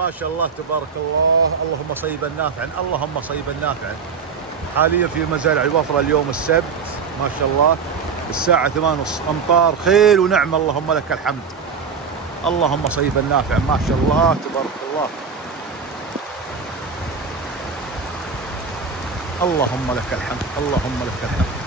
ما شاء الله تبارك الله، اللهم صيبا نافعا، اللهم صيبا نافعا. حاليا في مزارع الوفرة اليوم السبت، ما شاء الله الساعة 8:30، أمطار خيل ونعمة، اللهم لك الحمد، اللهم صيبا نافعا، ما شاء الله تبارك الله، اللهم لك الحمد، اللهم لك الحمد.